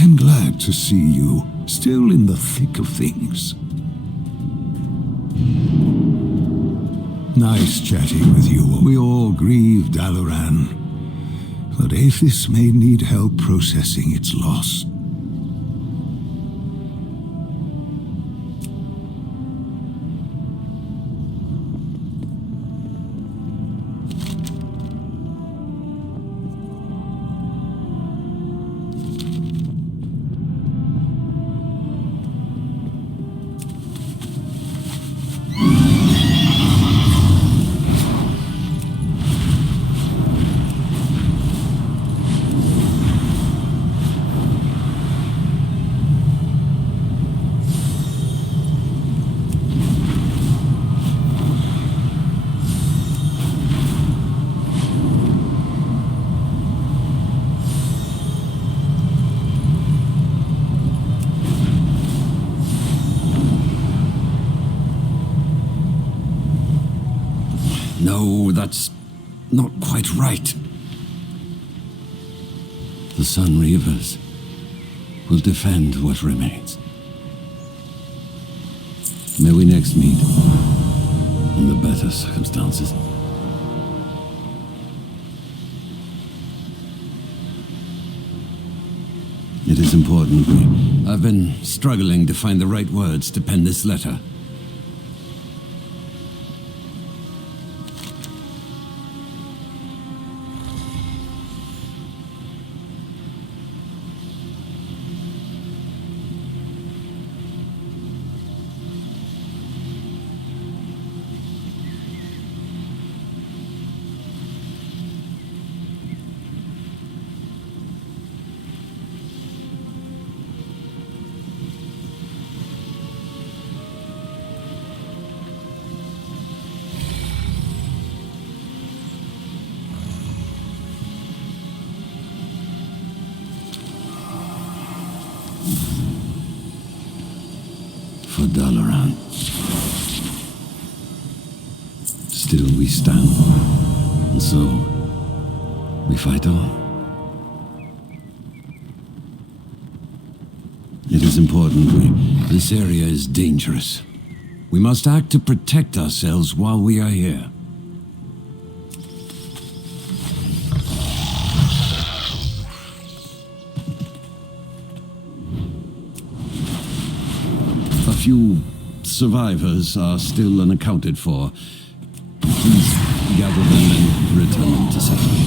I'm glad to see you still in the thick of things. Nice chatting with you. We all grieve Dalaran, but Aethys may need help processing its loss. No, that's not quite right. The Sun Reavers will defend what remains. May we next meet under better circumstances. It is important. I've been struggling to find the right words to pen this letter. For Dalaran. Still we stand, and so we fight on. It is important. This area is dangerous. We must act to protect ourselves while we are here. Few survivors are still unaccounted for. Please gather them and return them to safety.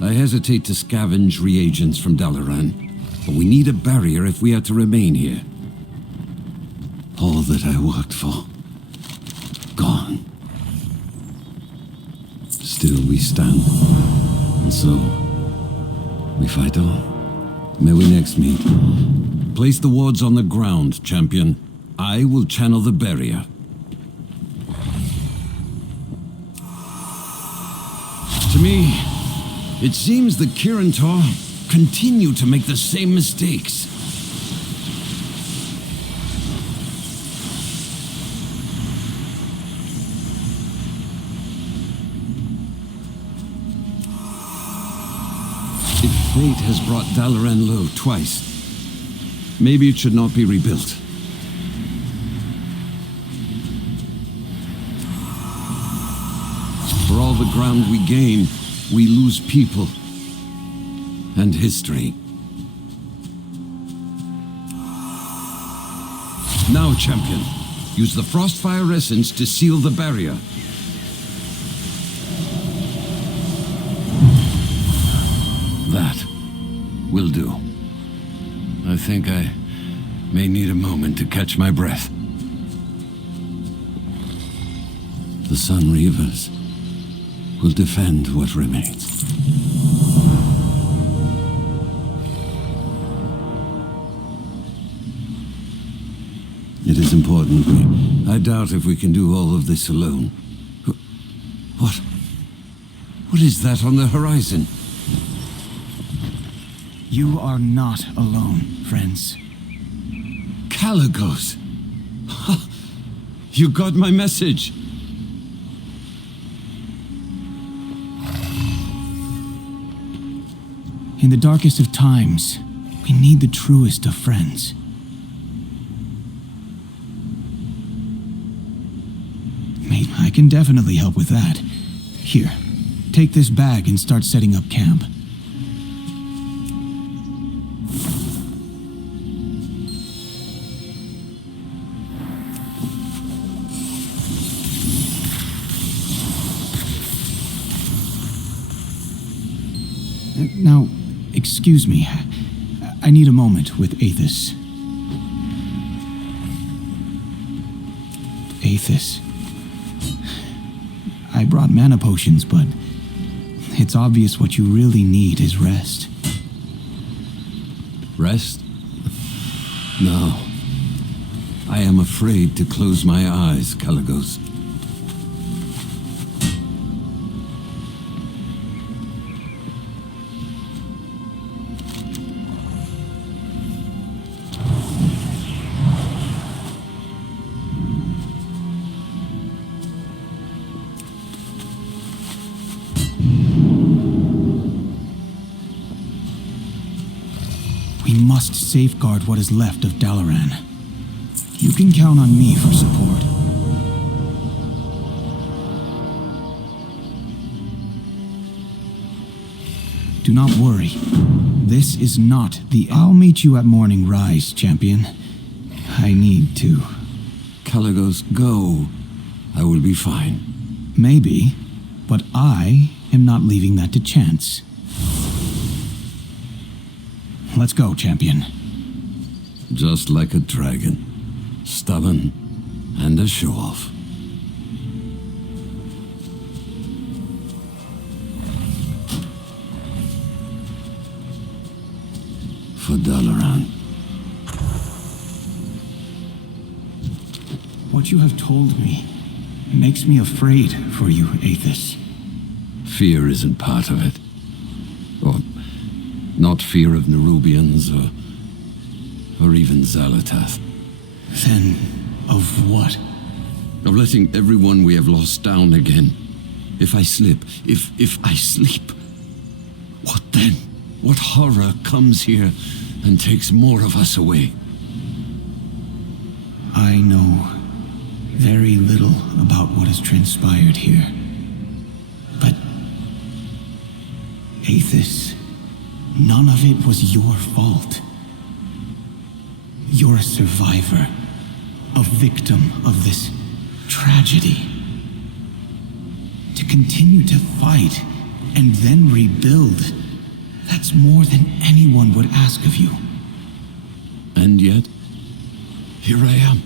I hesitate to scavenge reagents from Dalaran, but we need a barrier if we are to remain here. All that I worked for, gone. Still we stand, and so we fight on. May we next meet. Place the wards on the ground, champion. I will channel the barrier. To me, it seems the Kirin Tor continue to make the same mistakes. If fate has brought Dalaran low twice, maybe it should not be rebuilt. all the ground we gain, we lose people and history. Now, champion, use the Frostfire Essence to seal the barrier. That will do. I think I may need a moment to catch my breath. The Sun Reavers will defend what remains. It is important. I doubt if we can do all of this alone. What? What is that on the horizon? You are not alone, friends. Caligos! You got my message! In the darkest of times, we need the truest of friends. Mate, I can definitely help with that. Here, take this bag and start setting up camp. Now, excuse me. I need a moment with Aethys. Aethys. I brought mana potions, but it's obvious what you really need is rest. Rest? No. I am afraid to close my eyes, Caligos. We must safeguard what is left of Dalaran. You can count on me for support. Do not worry. This is not the... I'll meet you at morning rise, champion. I need to... Caligos, go. I will be fine. Maybe, but I am not leaving that to chance. Let's go, champion. Just like a dragon. Stubborn and a show-off. For Dalaran. What you have told me makes me afraid for you, Aethys. Fear isn't part of it. Or not fear of Nerubians or even Xalatath. Then, of what? Of letting everyone we have lost down again. If I slip, if I sleep, what then? What horror comes here and takes more of us away? I know very little about what has transpired here. But, Aethys, none of it was your fault. You're a survivor, a victim of this tragedy. To continue to fight and then rebuild, that's more than anyone would ask of you. And yet, here I am.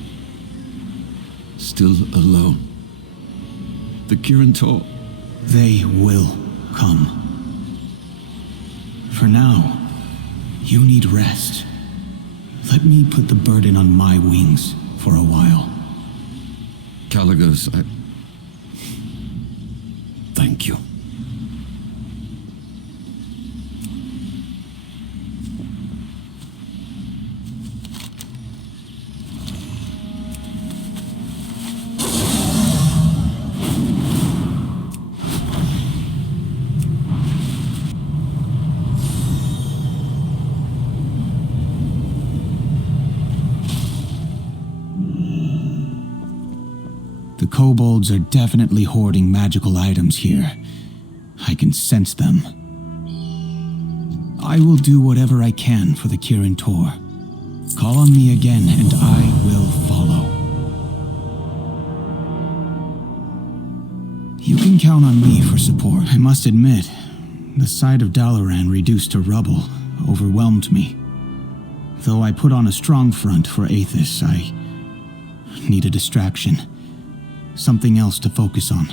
Still alone. The Kirin Tor. They will come. For now, you need rest. Let me put the burden on my wings for a while. Caligos, thank you. The kobolds are definitely hoarding magical items here. I can sense them. I will do whatever I can for the Kirin Tor. Call on me again and I will follow. You can count on me for support. I must admit, the sight of Dalaran reduced to rubble overwhelmed me. Though I put on a strong front for Aethys, I need a distraction. Something else to focus on.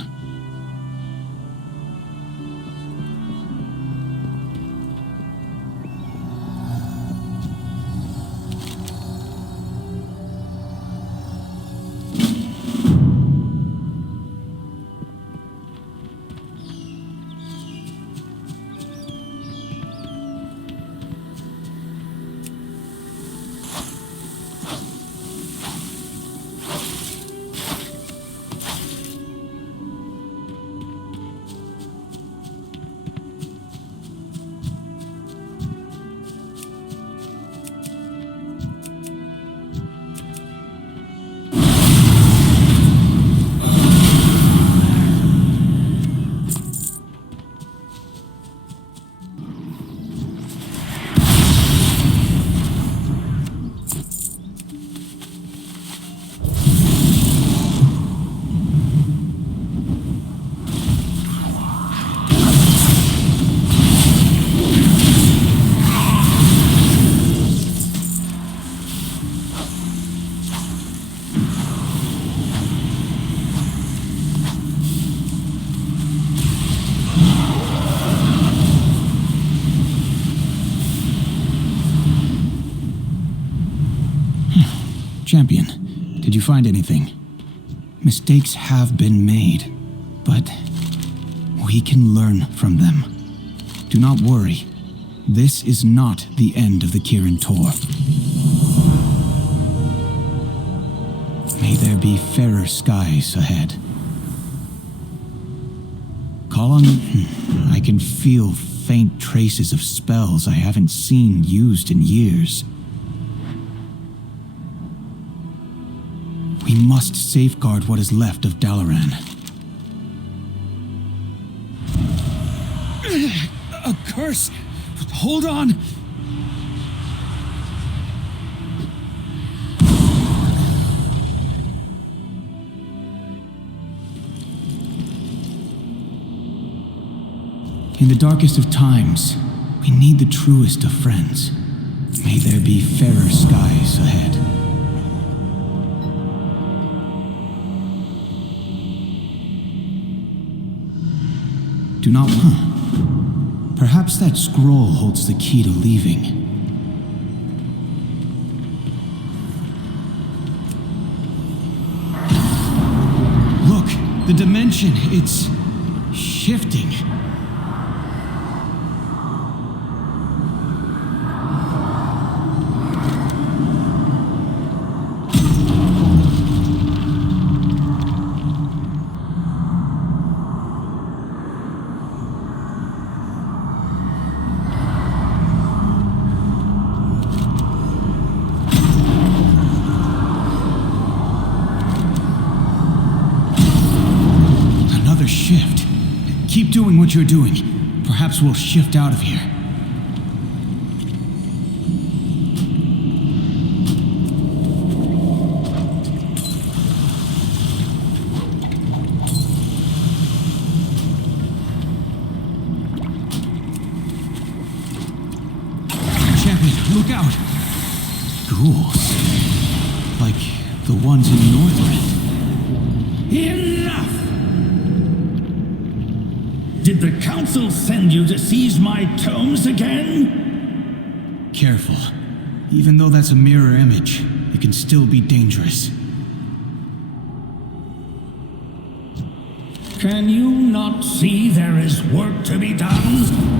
Champion, did you find anything? Mistakes have been made, but we can learn from them. Do not worry. This is not the end of the Kirin Tor. May there be fairer skies ahead. Call on me. I can feel faint traces of spells I haven't seen used in years. We must safeguard what is left of Dalaran. A curse! Hold on! In the darkest of times, we need the truest of friends. May there be fairer skies ahead. Do not... Perhaps that scroll holds the key to leaving. Look, the dimension, it's shifting. Shift. Keep doing what you're doing. Perhaps we'll shift out of here. Champion, look out! Ghouls. Like the ones in Northrend. Enough! Did the Council send you to seize my tomes again? Careful. Even though that's a mirror image, it can still be dangerous. Can you not see there is work to be done?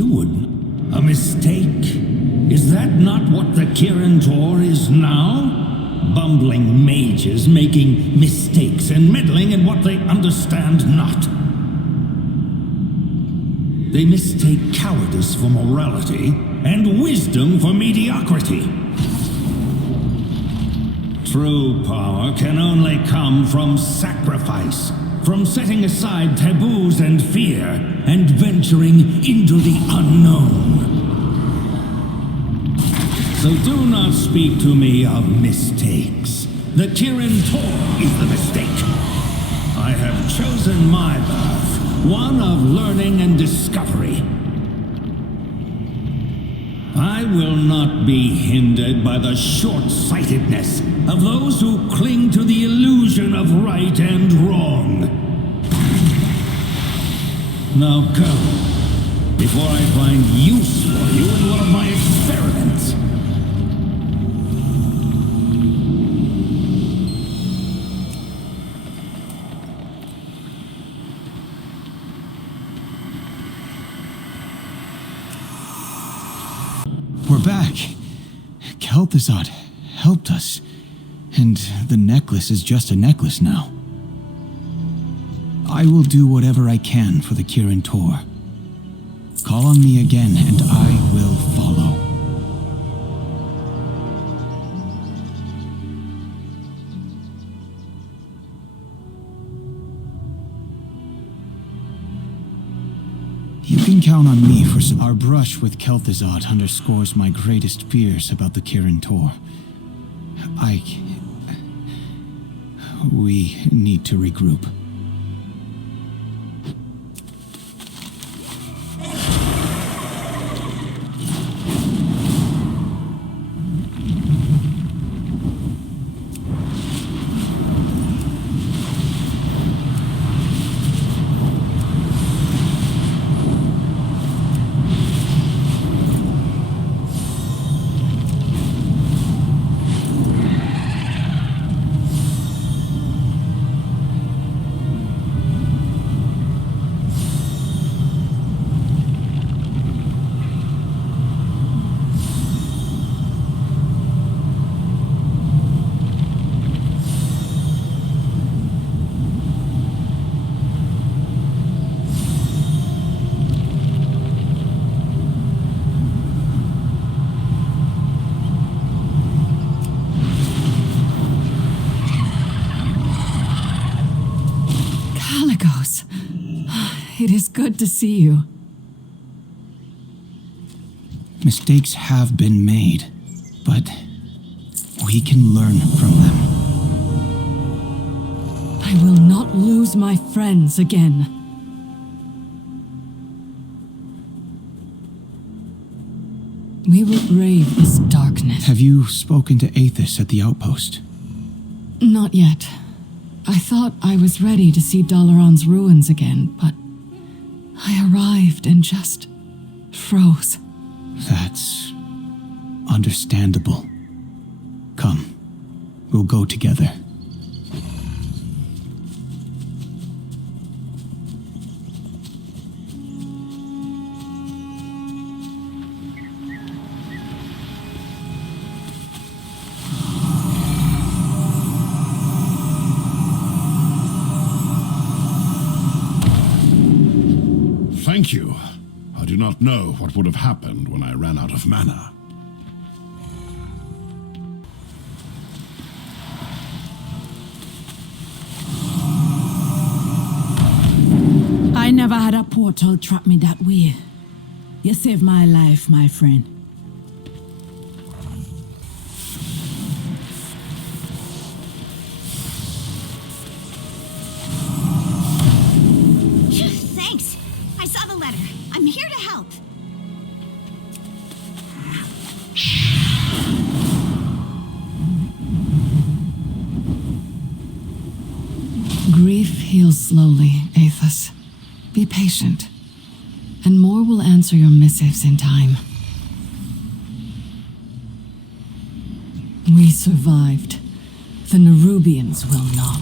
You would? A mistake? Is that not what the Kirin Tor is now? Bumbling mages making mistakes and meddling in what they understand not. They mistake cowardice for morality and wisdom for mediocrity. True power can only come from sacrifice, from setting aside taboos and fear, and venturing into the unknown. So do not speak to me of mistakes. The Kirin Tor is the mistake. I have chosen my path, one of learning and discovery. I will not be hindered by the short-sightedness of those who cling to the illusion of right and wrong. Now go, before I find use for you in one of my experiments. We're back. Kel'Thuzad helped us. And the necklace is just a necklace now. I will do whatever I can for the Kirin Tor. Call on me again, and I will follow. You can count on me for some. Our brush with Kel'Thuzad underscores my greatest fears about the Kirin Tor. We need to regroup. It is good to see you. Mistakes have been made, but we can learn from them. I will not lose my friends again. We will brave this darkness. Have you spoken to Aethys at the outpost? Not yet. I thought I was ready to see Dalaran's ruins again, but I arrived and just froze. That's understandable. Come, we'll go together. Thank you. I do not know what would have happened when I ran out of mana. I never had a portal trap me that way. You saved my life, my friend. Thanks. I saw the letter. I'm here to help. Grief heals slowly, Aethys. Be patient, and more will answer your missives in time. We survived. The Nerubians will not.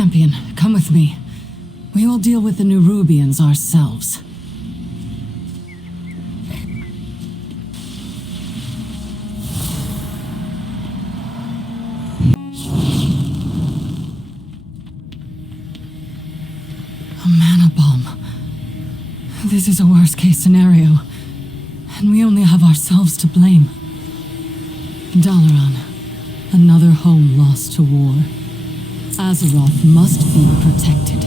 Champion, come with me. We will deal with the Nerubians ourselves. A mana bomb. This is a worst-case scenario, and we only have ourselves to blame. Dalaran, another home lost to war. Azeroth must be protected.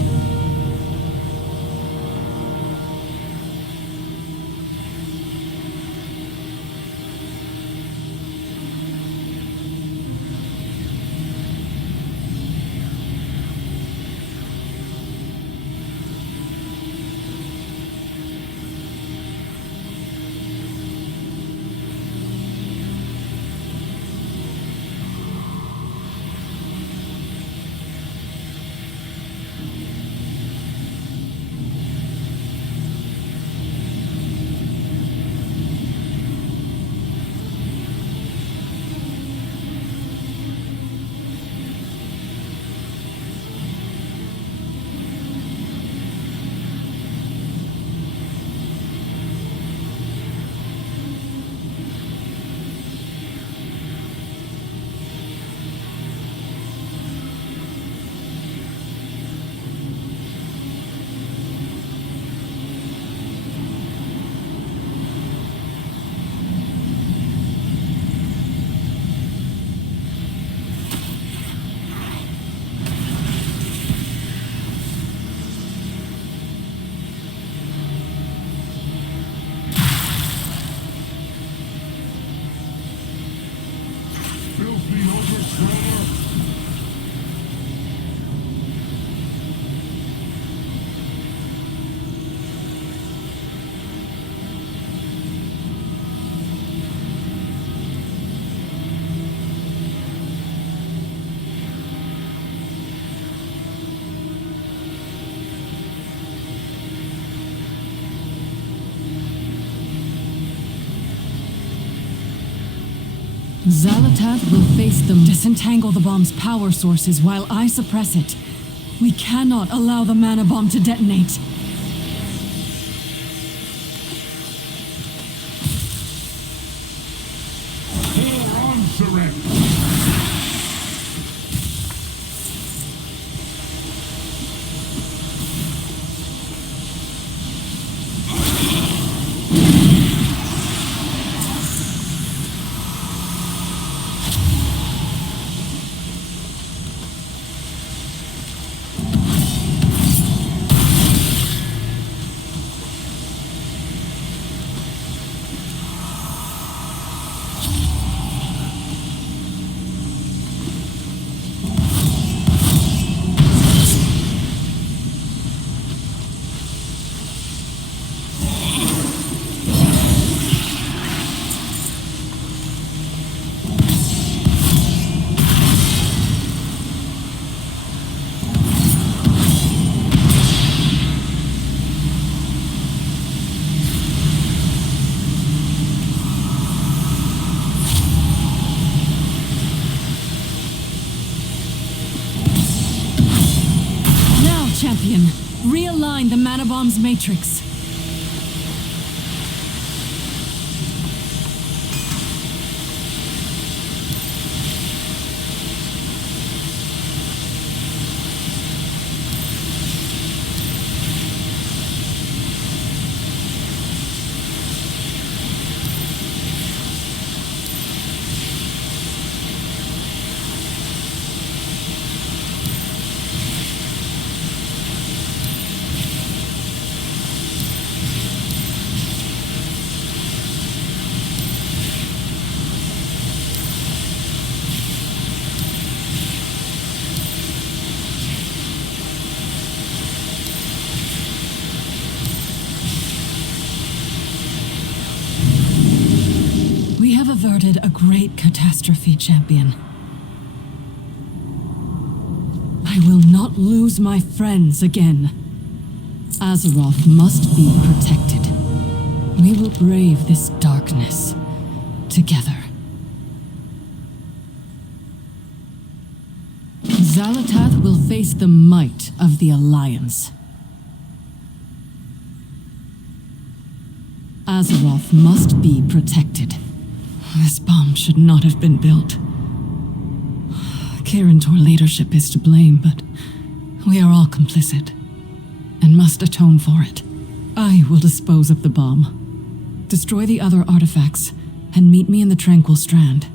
Xalatath will face them. Disentangle the bomb's power sources while I suppress it. We cannot allow the mana bomb to detonate. For on surrender! Champion, realign the mana bomb's matrix. Averted a great catastrophe, Champion. I will not lose my friends again. Azeroth must be protected. We will brave this darkness together. Xalatath will face the might of the Alliance. Azeroth must be protected. This bomb should not have been built. Kirin Tor leadership is to blame, but we are all complicit and must atone for it. I will dispose of the bomb, destroy the other artifacts, and meet me in the Tranquil Strand.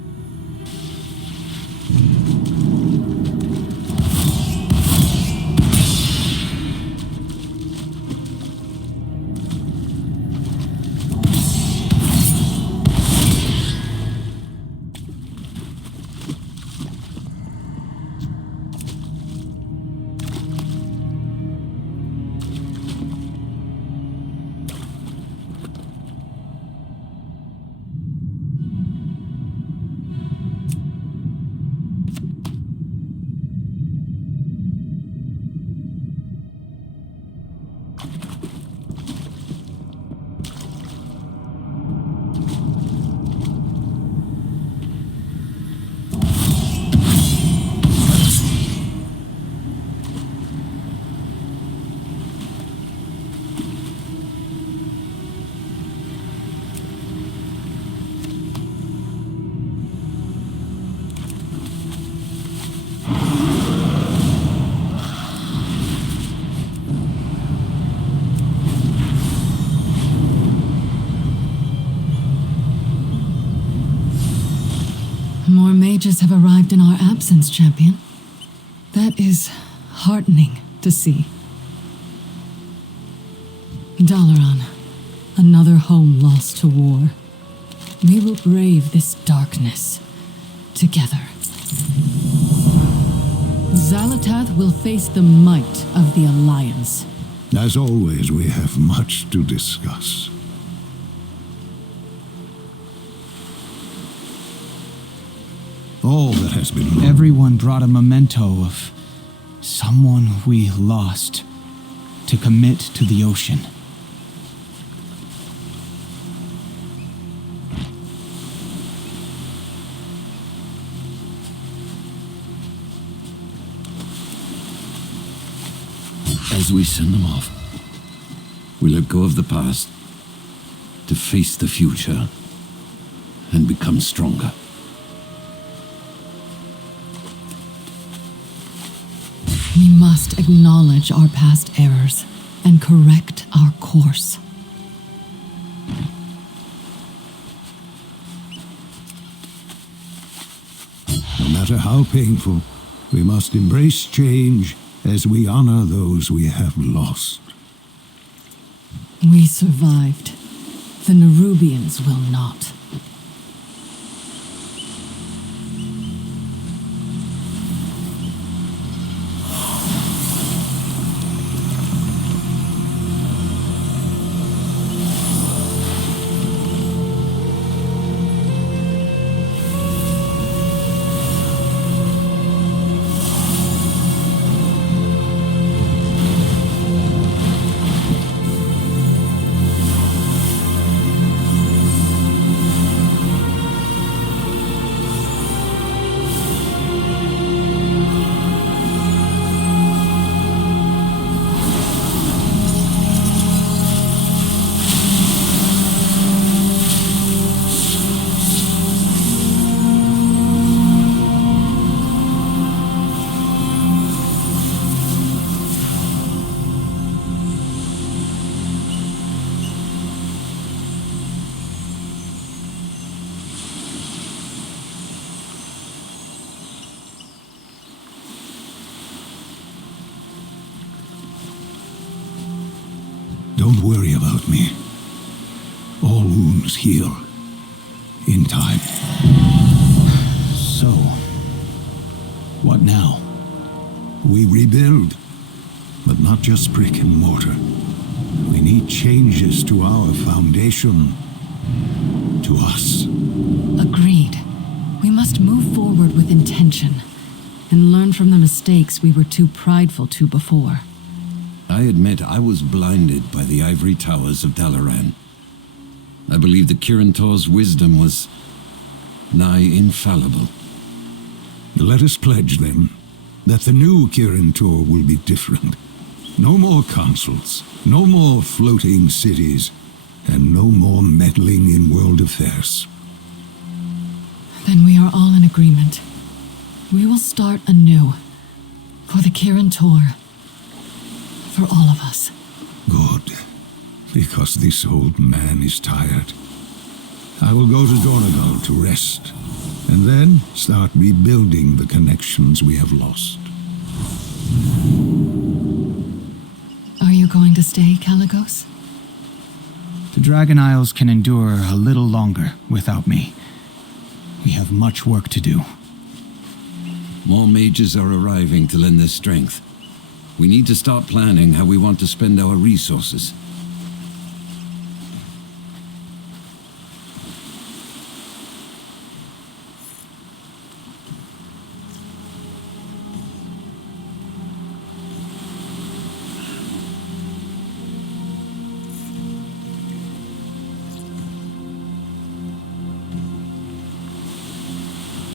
More mages have arrived in our absence, champion. That is heartening to see. Dalaran, another home lost to war. We will brave this darkness together. Xalatath will face the might of the Alliance. As always, we have much to discuss. All that has been lost. Everyone brought a memento of someone we lost to commit to the ocean. As we send them off, we let go of the past to face the future and become stronger. We must acknowledge our past errors and correct our course. No matter how painful, we must embrace change as we honor those we have lost. We survived. The Nerubians will not. Don't worry about me. All wounds heal. In time. So, what now? We rebuild. But not just brick and mortar. We need changes to our foundation. To us. Agreed. We must move forward with intention and learn from the mistakes we were too prideful to before. I admit I was blinded by the ivory towers of Dalaran. I believed that Kirin Tor's wisdom was nigh infallible. Let us pledge then. that the new Kirin Tor will be different. No more consuls, no more floating cities, and no more meddling in world affairs. Then we are all in agreement. We will start anew. For the Kirin Tor. For all of us. Good. Because this old man is tired. I will go to Dornagal to rest, and then start rebuilding the connections we have lost. Are you going to stay, Caligos? The Dragon Isles can endure a little longer without me. We have much work to do. More mages are arriving to lend their strength. We need to start planning how we want to spend our resources.